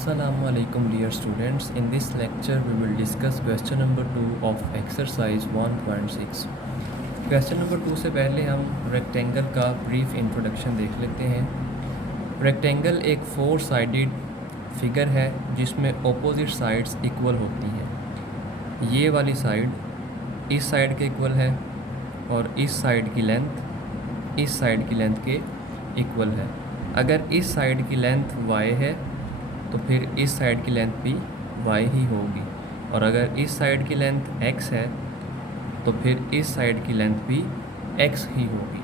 Assalamualaikum dear students. In this lecture we will discuss question number 2 of exercise 1.6. Question number 2 से पहले हम rectangle का brief introduction देख लेते हैं। रेक्टेंगल एक 4 साइडेड फिगर है जिसमें ऑपोजिट साइड्स इक्वल होती हैं। ये वाली साइड इस साइड के इक्वल है और इस साइड की लेंथ इस साइड की लेंथ के इक्वल है। अगर इस साइड की लेंथ y है तो फिर इस साइड की लेंथ भी y ही होगी, और अगर इस साइड की लेंथ x है तो फिर इस साइड की लेंथ भी x ही होगी।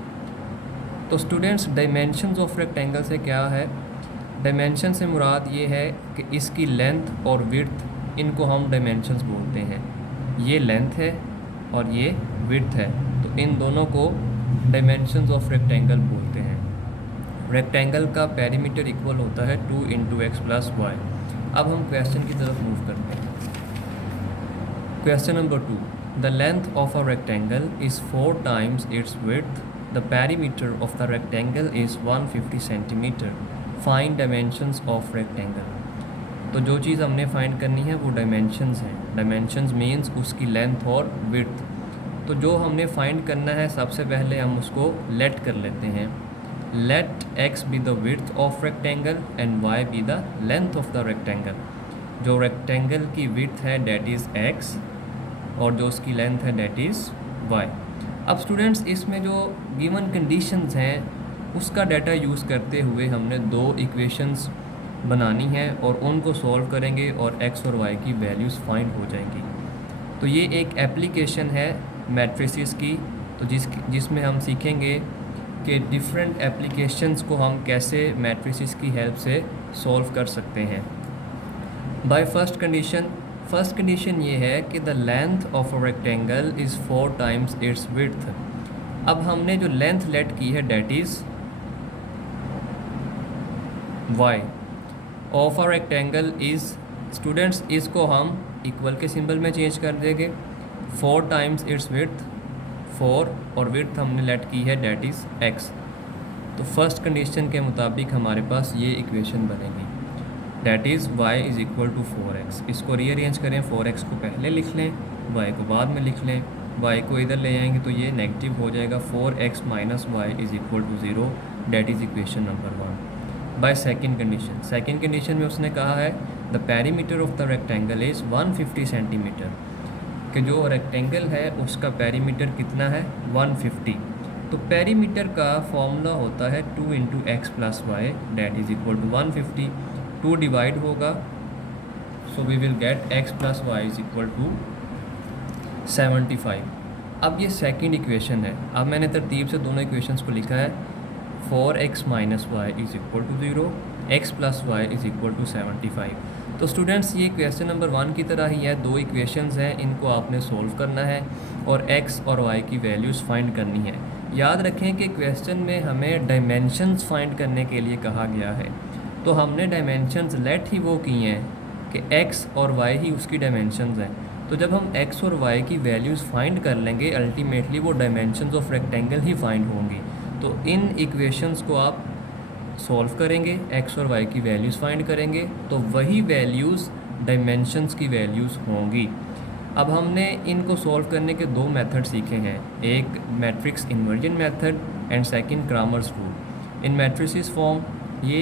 तो स्टूडेंट्स, डायमेंशंस ऑफ रेक्टेंगल से क्या है? डायमेंशन से मुराद ये है कि इसकी लेंथ और विड्थ, इनको हम डायमेंशंस बोलते हैं। ये लेंथ है और ये विड्थ है, तो इन दोनों को डायमेंशंस ऑफ रेक्टेंगल बोलते हैं। रेक्टेंगल का पेरीमीटर इक्वल होता है 2 × x + y। अब हम क्वेश्चन की तरफ मूव करते हैं। Question number 2, the length of a rectangle is 4 times it's width, the perimeter of the rectangle is 150 centimetre, find dimensions of rectangle. तो जो चीज़ हमने फाइंड करनी है वो डायमेंशंस हैं। डायमेंशंस मीन्स उसकी लेंथ और विड्थ। तो जो हमने फाइंड करना है, सबसे पहले हम उसको लेट कर लेते हैं। Let x be the width of rectangle and y be the length of the rectangle। जो रेक्टेंगल की विड्थ है डेट इज़ x और जो उसकी लेंथ है डेट इज़ y। अब स्टूडेंट्स, इसमें जो गिवन कंडीशंस हैं उसका डाटा यूज़ करते हुए हमने 2 इक्वेशंस बनानी है और उनको सॉल्व करेंगे और x और y की वैल्यूज़ फाइंड हो जाएंगी। तो ये एक एप्लीकेशन है मैट्रिसेस की, तो जिसमें हम सीखेंगे कि डिफरेंट एप्लीकेशंस को हम कैसे मैट्रिसेस की हेल्प से सॉल्व कर सकते हैं। बाय फर्स्ट कंडीशन ये है कि the length of a rectangle is 4 times it's width. अब हमने जो लेंथ लेट की है that is y of a rectangle is, students इसको हम इक्वल के सिंबल में चेंज कर देंगे। 4 times इट्स विड्थ, 4 और विड्थ हमने लेट की है डेट इज़ x। तो फर्स्ट कंडीशन के मुताबिक हमारे पास ये इक्वेशन बनेगी, that is y is equal to 4x। इसको रीअरेंज करें, 4x को पहले लिख लें, y को बाद में लिख लें। y को इधर ले आएंगे तो ये नेगेटिव हो जाएगा। 4x - y is equal to 0, that is equation number 1। By second condition में उसने कहा है the perimeter of the rectangle is 150 centimetre, कि जो रेक्टेंगल है उसका पेरीमीटर कितना है 150। तो पेरीमीटर का फॉर्मूला होता है 2 × x + y that is equal to 150। 2 divide होगा, so we will get x + y is equal to 75। अब ये सेकंड इक्वेशन है। अब मैंने तरतीब से दोनों इक्वेशंस को लिखा है। 4x - y is equal to 0, x + y is equal to 75। तो स्टूडेंट्स, ये क्वेश्चन नंबर 1 की तरह ही है। 2 इक्वेशंस हैं, इनको आपने सोल्व करना है और x और y की वैल्यूज़ फाइंड करनी है। याद रखें कि क्वेश्चन में हमें डायमेंशंस फाइंड करने के लिए कहा गया है, तो हमने डायमेंशंस लेट ही वो की हैं कि x और y ही उसकी डायमेंशंस हैं। तो जब हम x और y की वैल्यूज़ फाइंड कर लेंगे, अल्टीमेटली वो dimensions of rectangle he find होंगी। तो इन इक्वेशंस को आप सॉल्व करेंगे, x और y की वैल्यूज़ फाइंड करेंगे, तो वही वैल्यूज़ डायमेंशंस की वैल्यूज़ होंगी। अब हमने इनको सॉल्व करने के 2 मेथड सीखे हैं, एक matrix inversion method and second Cramer's rule. In matrices form, ये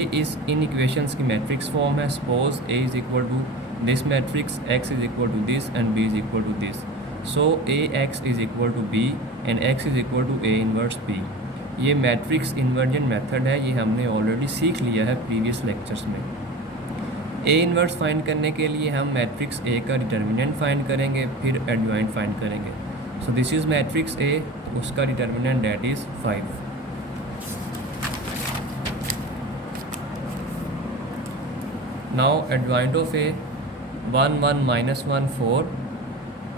इन इक्वेशंस की मैट्रिक्स फॉर्म है। Suppose a is equal to this matrix, x is equal to this and b is equal to this. So ax is equal to b and x is equal to a inverse b। ये matrix inversion method है, ये हमने already सीख लिया है previous lectures में। A inverse find करने के लिए हम मैट्रिक्स ए का डिटर्मिनेंट फाइंड करेंगे, फिर एडजॉइंट फाइंड करेंगे। So this is matrix A, उसका determinant that is 5। Now adjoint of A 1 1 - 1 4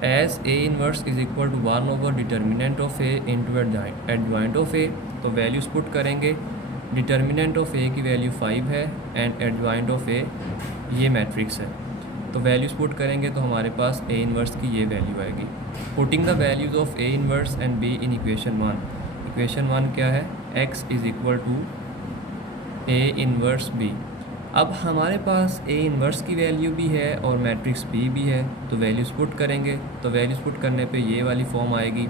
as A inverse is equal to 1 over determinant of A into adjoint of A. तो values put करेंगे, determinant of A की value 5 है and adjoint of ए ये matrix है। तो values put करेंगे तो हमारे पास ए इनवर्स की ये वैल्यू आएगी। Putting the values of A inverse and B in equation 1। Equation 1 क्या है? x is equal to A inverse B. अब हमारे पास ए इन्वर्स की वैल्यू भी है और मैट्रिक्स बी भी है, तो वैल्यूज़ पुट करेंगे। तो वैल्यूज़ पुट करने पे ये वाली फॉर्म आएगी।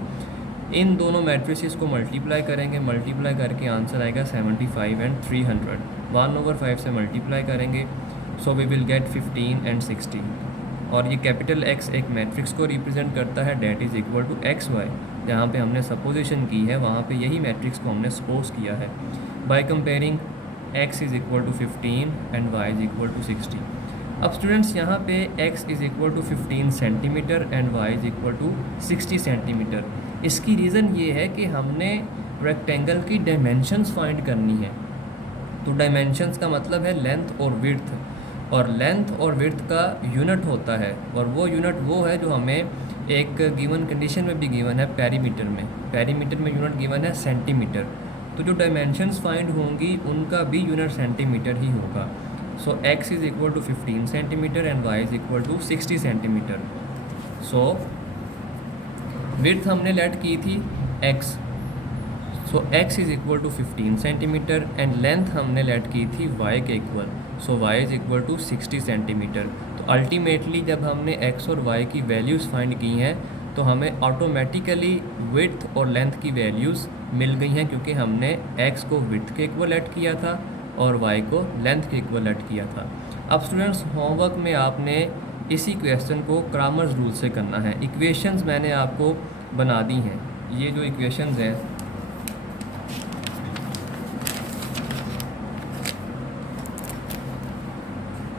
इन दोनों मैट्रिसेस को मल्टीप्लाई करेंगे, मल्टीप्लाई करके आंसर आएगा 75 एंड 300। 1/5 से मल्टीप्लाई करेंगे, so we will get 15 and 60। और ये कैपिटल एक्स एक मैट्रिक्स को रिप्रेजेंट करता है, that is equal to X Y. जहाँ पे हमने सपोजिशन की है वहाँ पे यही मैट्रिक्स को हमने सपोज किया है। By comparing x is equal to 15 and y is equal to 60। अब स्टूडेंट्स यहाँ पे x is equal to 15 centimetre and y is equal to 60 centimetre. इसकी रीज़न ये है कि हमने रेक्टेंगल की डायमेंशंस फाइंड करनी है। तो डायमेंशंस का मतलब है लेंथ और विड्थ, और लेंथ और विड्थ का यूनिट होता है, और वो यूनिट वो है जो हमें एक गिवन कंडीशन में भी गिवन है पेरीमीटर में। पेरीमीटर में यूनिट गिवन है सेंटीमीटर। तो जो डायमेंशंस फाइंड होंगी उनका भी यूनिट सेंटीमीटर ही होगा। So x is equal to 15 centimetre and y is equal to 60 centimetre. So width हमने लेट की थी x, so x is equal to 15 centimetre and length हमने लेट की थी y के equal, so y is equal to 60 centimetre. तो ultimately जब हमने x और y की वैल्यूज़ फाइंड की हैं तो हमें ऑटोमेटिकली विड्थ और लेंथ की वैल्यूज़ मिल गई हैं, क्योंकि हमने x को विड्थ के इक्वल ऐड किया था और y को लेंथ के इक्वल ऐड किया था। अब स्टूडेंट्स होमवर्क में आपने इसी क्वेश्चन को क्रामर्स रूल से करना है। इक्वेशंस मैंने आपको बना दी हैं, ये जो इक्वेशंस हैं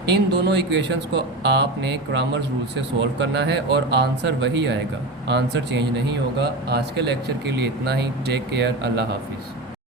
इन दोनों इक्वेशंस को आपने क्रामर्स रूल से सॉल्व करना है और आंसर वही आएगा, आंसर चेंज नहीं होगा। आज के लेक्चर के लिए इतना ही। टेक केयर, अल्लाह हाफिज़।